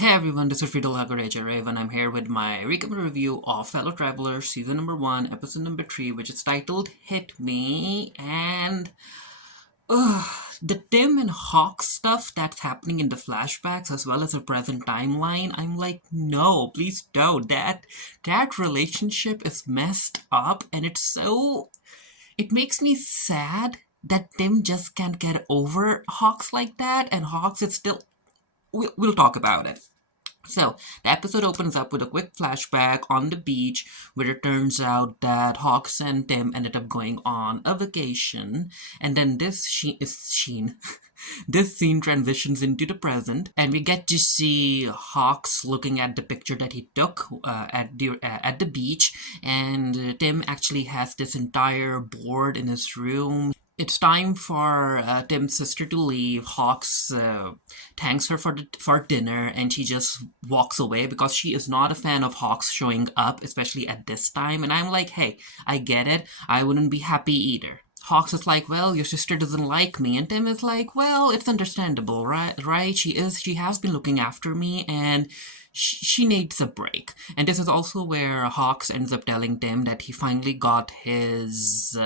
Hey everyone, this is Friedel Hagarajarev and I'm here with my recap review of Fellow Travelers Season number 1, Episode number 3, which is titled Hit Me. And the Tim and Hawk stuff that's happening in the flashbacks as well as the present timeline, I'm like, no, please don't. That relationship is messed up and it makes me sad that Tim just can't get over Hawks like that, and Hawks is still. We'll talk about it. So, the episode opens up with a quick flashback on the beach where it turns out that Hawks and Tim ended up going on a vacation. And then this scene transitions into the present, and we get to see Hawks looking at the picture that he took at the beach. And Tim actually has this entire board in his room. It's time for Tim's sister to leave. Hawks thanks her for dinner, and she just walks away because she is not a fan of Hawks showing up, especially at this time. And I'm like, hey, I get it. I wouldn't be happy either. Hawks is like, well, your sister doesn't like me, and Tim is like, well, it's understandable, right? Right? She has been looking after me, and she needs a break. And this is also where Hawks ends up telling Tim that he finally got his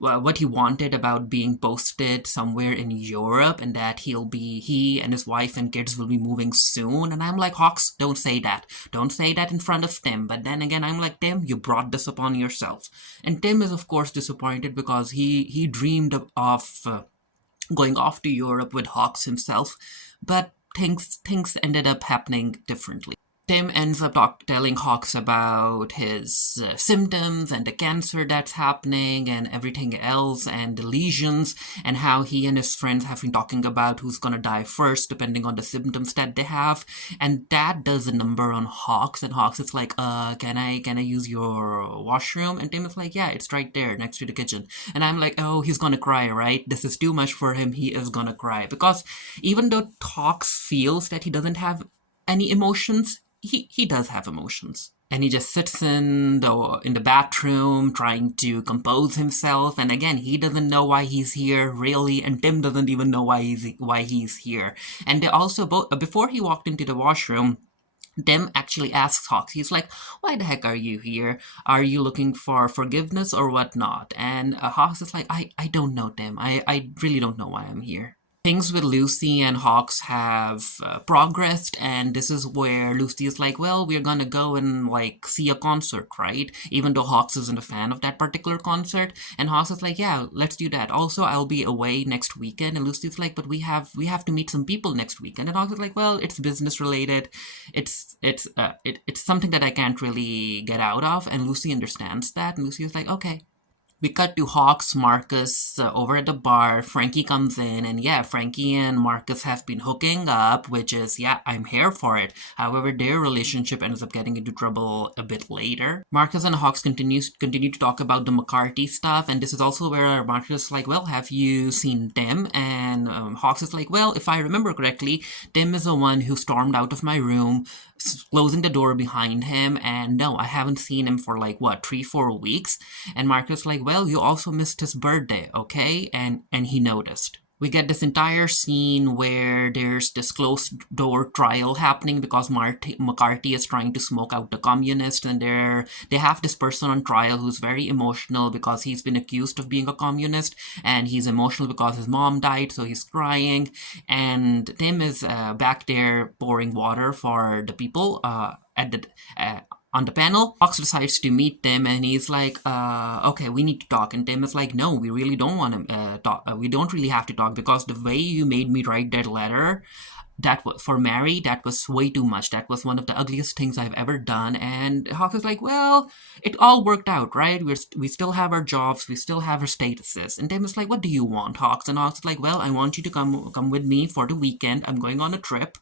what he wanted about being posted somewhere in Europe, and that he and his wife and kids will be moving soon. And I'm like, Hawks, don't say that. Don't say that in front of Tim. But then again, I'm like, Tim, you brought this upon yourself. And Tim is of course disappointed because he dreamed of going off to Europe with Hawks himself, but things ended up happening differently. Tim ends up telling Hawks about his symptoms and the cancer that's happening and everything else and the lesions, and how he and his friends have been talking about who's gonna die first depending on the symptoms that they have. And that does a number on Hawks, and Hawks is like, can I use your washroom? And Tim is like, yeah, it's right there next to the kitchen. And I'm like, oh, he's gonna cry, right? This is too much for him. He is gonna cry. Because even though Hawks feels that he doesn't have any emotions, he does have emotions. And he just sits in the bathroom trying to compose himself. And again, he doesn't know why he's here really, and Tim doesn't even know why he's here. And they also both before he walked into the washroom, Tim actually asks Hawks, he's like, why the heck are you here? Are you looking for forgiveness or whatnot? And Hawks is like, I don't know, Tim. I really don't know why I'm here. Things with Lucy and Hawks have progressed, and this is where Lucy is like, well, we're gonna go and like see a concert, right? Even though Hawks isn't a fan of that particular concert, and Hawks is like, yeah, let's do that. Also, I'll be away next weekend, and Lucy's like, but we have to meet some people next weekend, and Hawks is like, well, it's business related, it's something that I can't really get out of, and Lucy understands that, and Lucy is like, okay. We cut to Hawks, Marcus over at the bar. Frankie comes in, and yeah, Frankie and Marcus have been hooking up, which is, yeah, I'm here for it. However, their relationship ends up getting into trouble a bit later. Marcus and Hawks continue to talk about the McCarthy stuff, and this is also where Marcus is like, well, have you seen Tim? And Hawks is like, well, if I remember correctly, Tim is the one who stormed out of my room, closing the door behind him, and no, I haven't seen him for like what, 3-4 weeks. And Marcus like, well, you also missed his birthday, okay? And he noticed. We get this entire scene where there's this closed door trial happening because McCarthy is trying to smoke out the communists, and they have this person on trial who's very emotional because he's been accused of being a communist, and he's emotional because his mom died, so he's crying. And Tim is back there pouring water for the people at the on the panel. Fox decides to meet Tim, and he's like, okay, we need to talk. And Tim is like, no, we really don't want to talk. We don't really have to talk because the way you made me write that letter, that was for Mary, that was way too much. That was one of the ugliest things I've ever done. And Hawk is like, well, it all worked out, right? We still have our jobs, we still have our statuses. And Tim is like, what do you want, Hawks? And Hawks is like, well, I want you to come with me for the weekend. I'm going on a trip,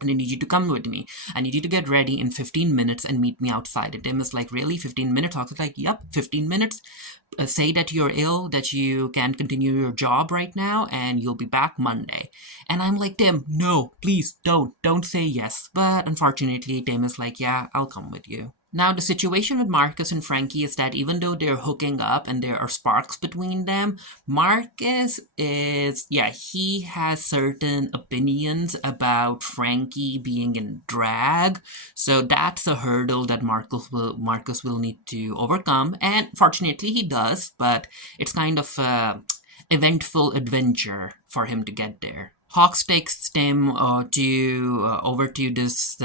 and I need you to come with me. I need you to get ready in 15 minutes and meet me outside. And Tim is like, really? 15 minutes? Hawks is like, yep, 15 minutes. Say that you're ill, that you can't continue your job right now, and you'll be back Monday. And I'm like, Tim, no, please don't say yes. But unfortunately, Tim is like, yeah, I'll come with you. Now, the situation with Marcus and Frankie is that even though they're hooking up and there are sparks between them, Marcus is, yeah, he has certain opinions about Frankie being in drag. So that's a hurdle that Marcus will need to overcome. And fortunately, he does, but it's kind of eventful adventure for him to get there. Hawks takes Tim to over to this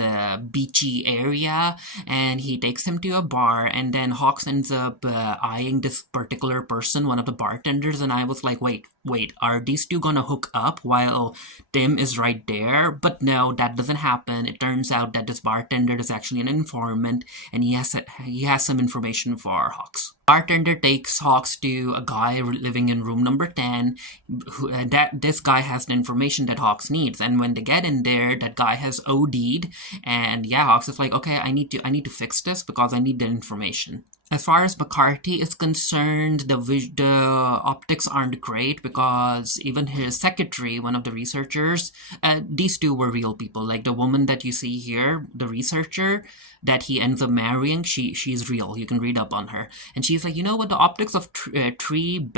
beachy area, and he takes him to a bar. And then Hawks ends up eyeing this particular person, one of the bartenders. And I was like, wait, are these two gonna hook up while Tim is right there? But no, that doesn't happen. It turns out that this bartender is actually an informant, and he has some information for Hawks. Bartender takes Hawks to a guy living in room number 10. That this guy has the information that Hawks needs, and when they get in there, that guy has OD'd, and yeah, Hawks is like, okay, I need to fix this because I need the information. As far as McCarthy is concerned, the optics aren't great because even his secretary, one of the researchers, these two were real people. Like the woman that you see here, the researcher that he ends up marrying, she's real. You can read up on her, and she's like, you know what? The optics of three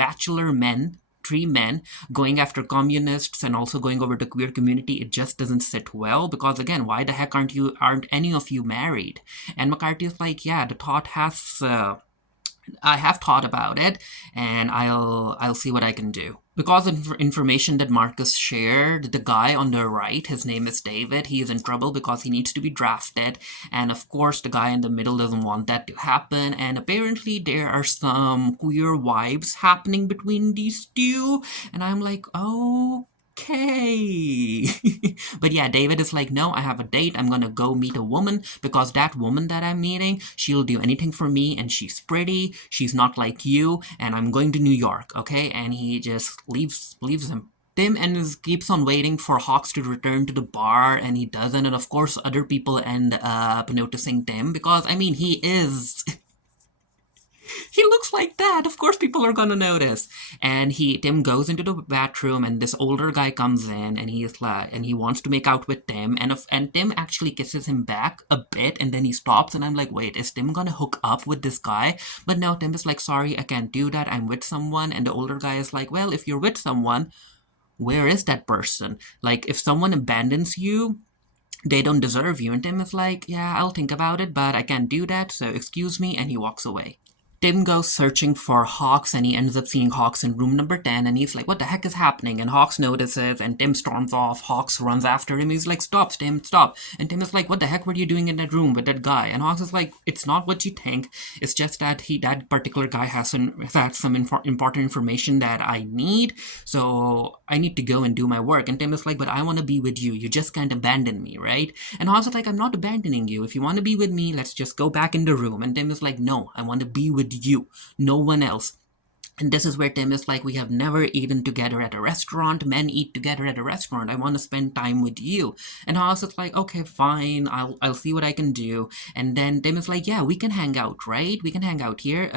men going after communists and also going over the queer community, it just doesn't sit well because again, why the heck aren't any of you married? And McCarthy is like, yeah, the thought has I have thought about it, and I'll see what I can do. Because of information that Marcus shared, the guy on the right, his name is David, he is in trouble because he needs to be drafted, and of course the guy in the middle doesn't want that to happen, and apparently there are some queer vibes happening between these two, and I'm like, oh, okay. But yeah, David is like, no, I have a date. I'm gonna go meet a woman because that woman that I'm meeting, she'll do anything for me and she's pretty. She's not like you, and I'm going to New York, okay? And he just leaves him. Tim keeps on waiting for Hawks to return to the bar, and he doesn't. And of course, other people end up noticing Tim because, I mean, he is he looks like that. Of course, people are gonna notice. And Tim goes into the bathroom, and this older guy comes in, and he's like, and he wants to make out with Tim, and Tim actually kisses him back a bit, and then he stops, and I'm like, wait, is Tim gonna hook up with this guy? But no, Tim is like, sorry, I can't do that. I'm with someone, and the older guy is like, well, if you're with someone, where is that person? Like, if someone abandons you, they don't deserve you. And Tim is like, yeah, I'll think about it, but I can't do that, so excuse me, and he walks away. Tim goes searching for Hawks and he ends up seeing Hawks in room number 10 and he's like, what the heck is happening? And Hawks notices and Tim storms off. Hawks runs after him. He's like, stop, Tim, stop. And Tim is like, what the heck were you doing in that room with that guy? And Hawks is like, it's not what you think. It's just that that particular guy has some important information that I need. So I need to go and do my work. And Tim is like, but I want to be with you. You just can't abandon me, right? And Hawks is like, I'm not abandoning you. If you want to be with me, let's just go back in the room. And Tim is like, no, I want to be with you, no one else. And this is where Tim is like, we have never eaten together at a restaurant. Men eat together at a restaurant. I want to spend time with you. And House is like, okay, fine. I'll see what I can do. And then Tim is like, yeah, we can hang out, right? We can hang out here.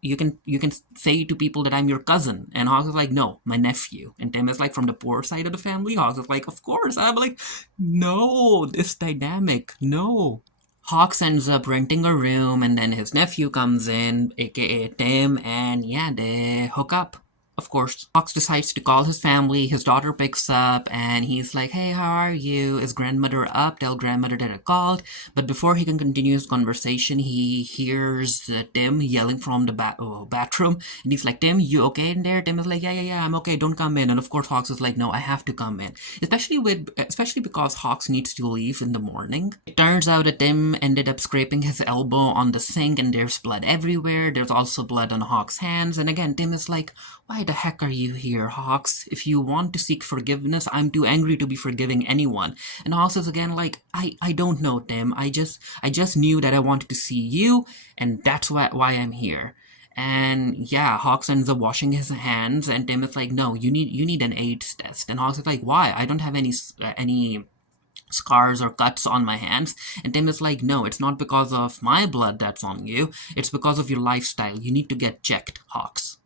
You can say to people that I'm your cousin. And House is like, no, my nephew. And Tim is like, from the poor side of the family. House is like, of course. I'm like, no, this dynamic, no. Hawks ends up renting a room, and then his nephew comes in, aka Tim, and yeah, they hook up. Of course, Hawks decides to call his family. His daughter picks up, and he's like, hey, how are you? Is grandmother up? Tell grandmother that I called. But before he can continue his conversation, he hears Tim yelling from the bathroom, and he's like, Tim, you okay in there? Tim is like, yeah, I'm okay, don't come in. And of course, Hawks is like, no, I have to come in. Especially because Hawks needs to leave in the morning. It turns out that Tim ended up scraping his elbow on the sink, and there's blood everywhere. There's also blood on Hawks' hands. And again, Tim is like, why the heck are you here, Hawks? If you want to seek forgiveness, I'm too angry to be forgiving anyone. And Hawks is again like, I don't know, Tim. I just knew that I wanted to see you, and that's why I'm here. And yeah, Hawks ends up washing his hands, and Tim is like, no, you need an AIDS test. And Hawks is like, why? I don't have any scars or cuts on my hands. And Tim is like, no, it's not because of my blood that's on you. It's because of your lifestyle. You need to get checked, Hawks.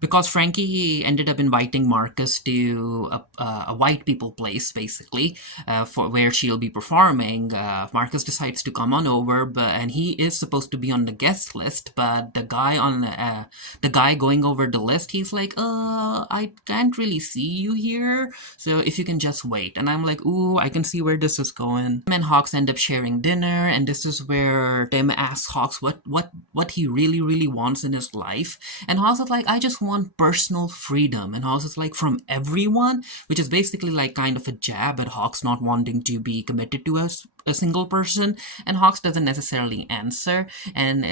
because Frankie ended up inviting Marcus to a white people place, basically, for where she'll be performing. Marcus decides to come on over, and he is supposed to be on the guest list, but the guy going over the list, he's like, I can't really see you here, so if you can just wait. And I'm like, ooh, I can see where this is going. Tim and Hawks end up sharing dinner, and this is where Tim asks Hawks what he really wants in his life, and Hawks is like, I just want personal freedom. And Hawks is like, from everyone, which is basically like kind of a jab at Hawks not wanting to be committed to a single person. And Hawks doesn't necessarily answer. And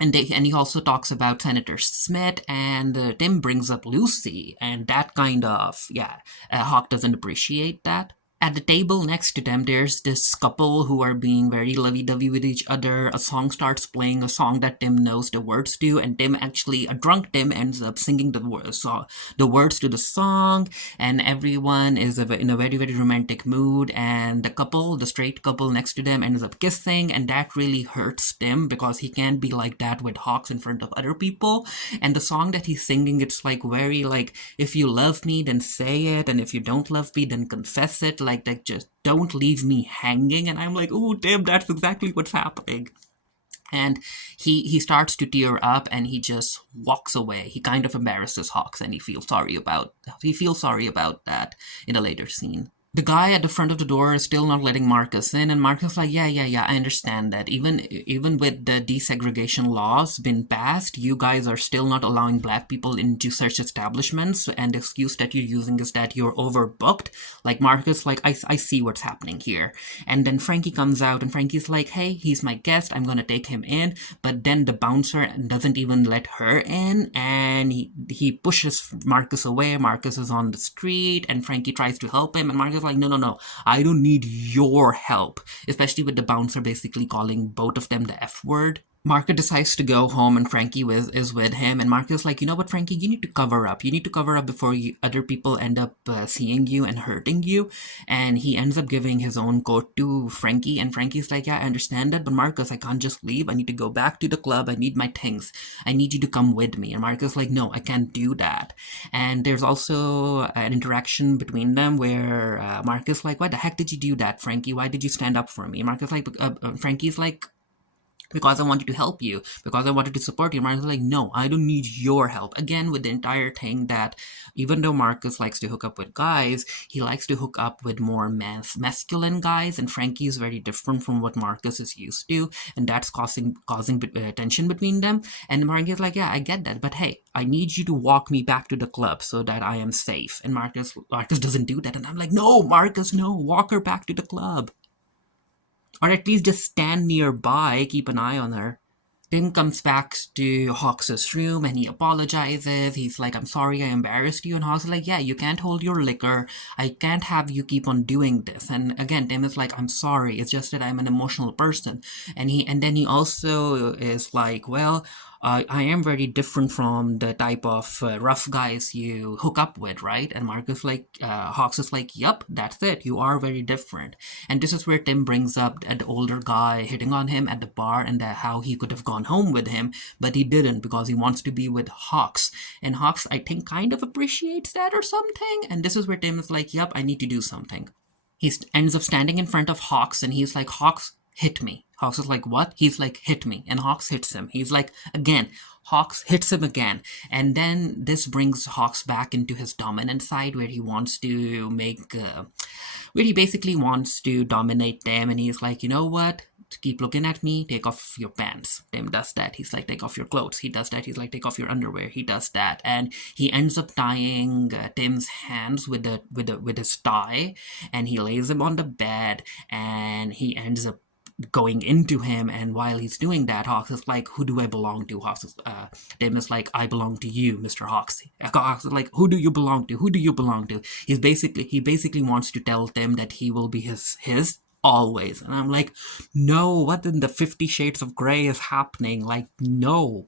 he also talks about Senator Smith, and Tim brings up Lucy, and that kind of, yeah, Hawk doesn't appreciate that. At the table next to them, there's this couple who are being very lovey-dovey with each other. A song starts playing, a song that Tim knows the words to, and a drunk Tim ends up singing the words to the song, and everyone is in a very romantic mood, and the straight couple next to them ends up kissing, and that really hurts Tim because he can't be like that with Hawks in front of other people. And the song that he's singing, it's like very like, if you love me, then say it, and if you don't love me, then confess it, like that, just don't leave me hanging. And I'm like, oh damn, that's exactly what's happening. And he starts to tear up, and he just walks away. He kind of embarrasses Hawks, and he feels sorry about that in a later scene. The guy at the front of the door is still not letting Marcus in, and Marcus is like, yeah, I understand that. Even with the desegregation laws been passed, you guys are still not allowing black people into such establishments, and the excuse that you're using is that you're overbooked. Like, Marcus, like, I see what's happening here. And then Frankie comes out, and Frankie's like, hey, he's my guest, I'm gonna take him in. But then the bouncer doesn't even let her in, and he pushes Marcus away. Marcus is on the street, and Frankie tries to help him, and Marcus is like, no, I don't need your help. Especially with the bouncer basically calling both of them the F word. Marcus decides to go home, and Frankie is with him, and Marcus is like, you know what, Frankie, you need to cover up. You need to cover up before other people end up seeing you and hurting you. And he ends up giving his own coat to Frankie, and Frankie's like, yeah, I understand that, but Marcus, I can't just leave. I need to go back to the club. I need my things. I need you to come with me. And Marcus is like, no, I can't do that. And there's also an interaction between them where Marcus like, why the heck did you do that, Frankie? Why did you stand up for me? Marcus like, Frankie's like, because I wanted to help you, because I wanted to support you. Marcus is like, no, I don't need your help. Again, with the entire thing that even though Marcus likes to hook up with guys, he likes to hook up with more masculine guys, and Frankie is very different from what Marcus is used to, and that's causing tension between them. And Marcus is like, yeah, I get that, but hey, I need you to walk me back to the club so that I am safe. And Marcus doesn't do that, and I'm like, no, Marcus, no, walk her back to the club. Or at least just stand nearby, keep an eye on her. Tim comes back to Hawks' room, and he apologizes. He's like, I'm sorry I embarrassed you. And Hawks is like, yeah, you can't hold your liquor. I can't have you keep on doing this. And again, Tim is like, I'm sorry. It's just that I'm an emotional person. And then he also is like, well, I am very different from the type of rough guys you hook up with, right? And Hawks is like, yup, that's it. You are very different. And this is where Tim brings up the older guy hitting on him at the bar, and how he could have gone home with him, but he didn't because he wants to be with Hawks. And Hawks, I think, kind of appreciates that or something. And this is where Tim is like, yup, I need to do something. He ends up standing in front of Hawks, and he's like, Hawks, hit me. Hawks is like, what? He's like, hit me. And Hawks hits him. He's like, again. Hawks hits him again. And then this brings Hawks back into his dominant side, where he wants to where he basically wants to dominate them. And he's like, you know what? Keep looking at me, take off your pants. Tim does that. He's like, take off your clothes. He does that. He's like, take off your underwear. He does that. And he ends up tying Tim's hands with his tie, and he lays him on the bed, and he ends up going into him. And while he's doing that, Hawks is like, who do I belong to? Tim is like, I belong to you, Mr. Hawks. Hawks is like, who do you belong to? Who do you belong to? He basically wants to tell Tim that he will be his always. And I'm like, no, what in the 50 Shades of Grey is happening? Like, no.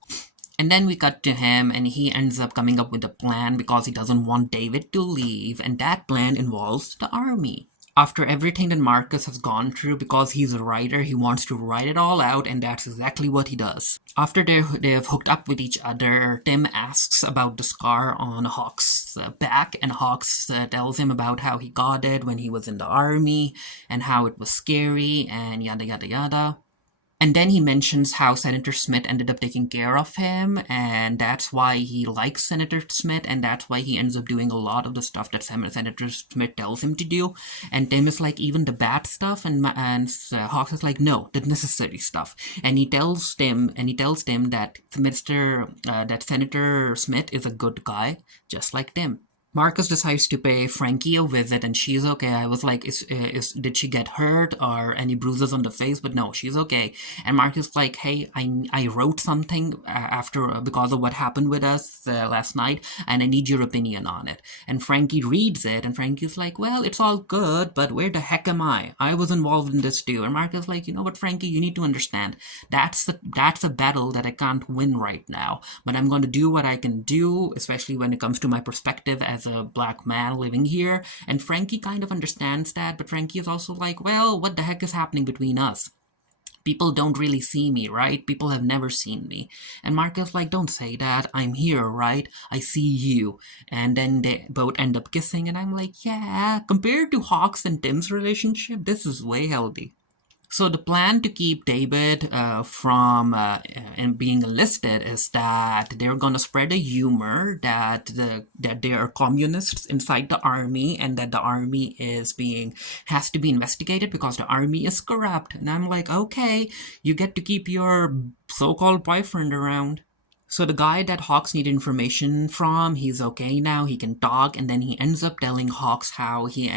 And then we cut to him, and he ends up coming up with a plan because he doesn't want David to leave, and that plan involves the army. After everything that Marcus has gone through, because he's a writer, he wants to write it all out, and that's exactly what he does. After they've hooked up with each other, Tim asks about the scar on Hawk's back, and Hawks tells him about how he got it when he was in the army, and how it was scary, and yada yada yada. And then he mentions how Senator Smith ended up taking care of him, and that's why he likes Senator Smith, and that's why he ends up doing a lot of the stuff that Senator Smith tells him to do. And Tim is like, even the bad stuff, and Hawks is like, no, the necessary stuff. And he tells Tim that that Senator Smith is a good guy, just like Tim. Marcus decides to pay Frankie a visit, and she's okay. I was like, did she get hurt or any bruises on the face? But no, she's okay. And Marcus like, hey, I wrote something after because of what happened with us last night, and I need your opinion on it. And Frankie reads it, and Frankie's like, well, it's all good, but where the heck am I? I was involved in this too. And Marcus like, you know what, Frankie, you need to understand that's a battle that I can't win right now, but I'm going to do what I can do, especially when it comes to my perspective as a black man living here. And Frankie kind of understands that, but Frankie is also like, well, what the heck is happening between us? People don't really see me, right? People have never seen me. And Marcus like, don't say that. I'm here, right? I see you. And then they both end up kissing, and I'm like, yeah, compared to Hawks and Tim's relationship, this is way healthy. So the plan to keep David from being enlisted is that they're gonna spread a humor that that there are communists inside the army, and that the army has to be investigated because the army is corrupt. And I'm like, okay, you get to keep your so-called boyfriend around. So the guy that Hawks need information from, he's okay now. He can talk, and then he ends up telling Hawks how he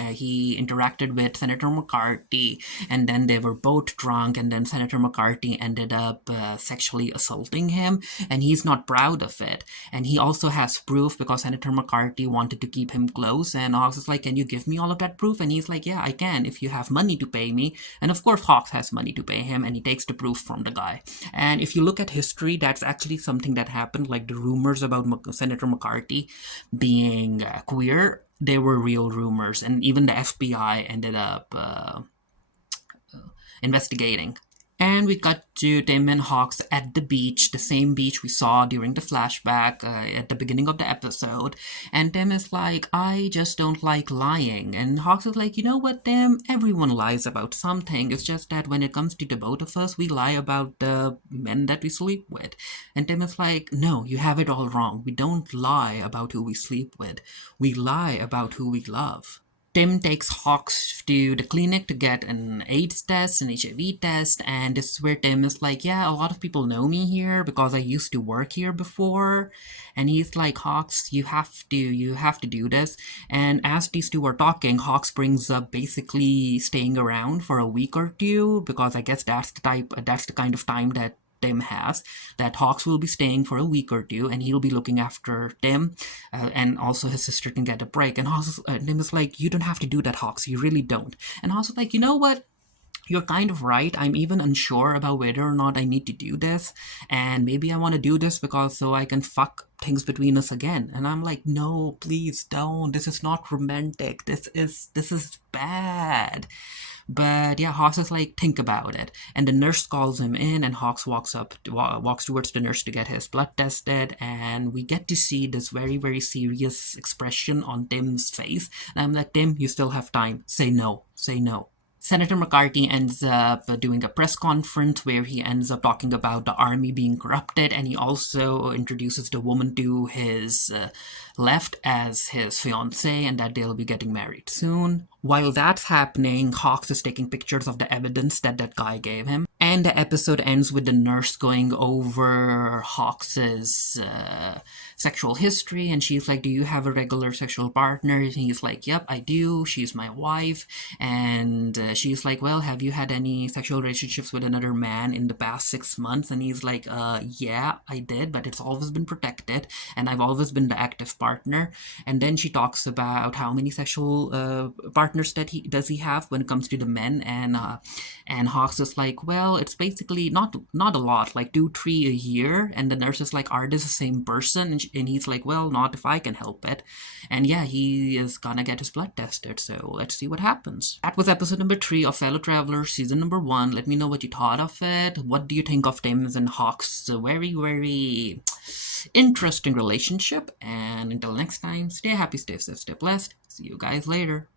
interacted with Senator McCarthy, and then they were both drunk, and then Senator McCarthy ended up sexually assaulting him, and he's not proud of it. And he also has proof because Senator McCarthy wanted to keep him close, and Hawks is like, "Can you give me all of that proof?" And he's like, "Yeah, I can if you have money to pay me." And of course, Hawks has money to pay him, and he takes the proof from the guy. And if you look at history, that's actually something that happened. Like the rumors about Senator McCarthy being queer, they were real rumors, and even the FBI ended up investigating. And we cut to Tim and Hawks at the beach, the same beach we saw during the flashback at the beginning of the episode. And Tim is like, I just don't like lying. And Hawks is like, you know what, Tim? Everyone lies about something. It's just that when it comes to the both of us, we lie about the men that we sleep with. And Tim is like, no, you have it all wrong. We don't lie about who we sleep with. We lie about who we love. Tim takes Hawks to the clinic to get an AIDS test, an HIV test, and this is where Tim is like, yeah, a lot of people know me here because I used to work here before. And he's like, Hawks, you have to do this. And as these two are talking, Hawks brings up basically staying around for a week or two, because I guess that's the kind of time that Tim has, that Hawks will be staying for a week or two, and he'll be looking after Tim, and also his sister can get a break. And Tim is like, you don't have to do that, Hawks. You really don't. And Hawks is like, you know what? You're kind of right. I'm even unsure about whether or not I need to do this. And maybe I want to do this because so I can fuck things between us again. And I'm like, no, please don't. This is not romantic. This is bad. But yeah, Hawks is like, think about it. And the nurse calls him in, and Hawks walks towards the nurse to get his blood tested. And we get to see this very, very serious expression on Tim's face. And I'm like, Tim, you still have time. Say no. Say no. Senator McCarthy ends up doing a press conference where he ends up talking about the army being corrupted, and he also introduces the woman to his left as his fiancée, and that they'll be getting married soon. While that's happening, Hawks is taking pictures of the evidence that guy gave him. And the episode ends with the nurse going over Hawks's sexual history, and she's like, do you have a regular sexual partner? And he's like, yep, I do. She's my wife. And she's like, well, have you had any sexual relationships with another man in the past 6 months? And he's like, yeah, I did, but it's always been protected, and I've always been the active partner. And then she talks about how many sexual partners that he have when it comes to the men, and Hawks is like, well, it's basically not a lot, like 2 3 a year. And the nurse is like, are this the same person? And he's like, well, not if I can help it. And yeah, he is gonna get his blood tested, so let's see what happens. That was episode number 3 of Fellow Traveler season number 1. Let me know what you thought of it. What do you think of Tim's and Hawk's very, very interesting relationship? And until next time, stay happy, stay safe, stay blessed. See you guys later.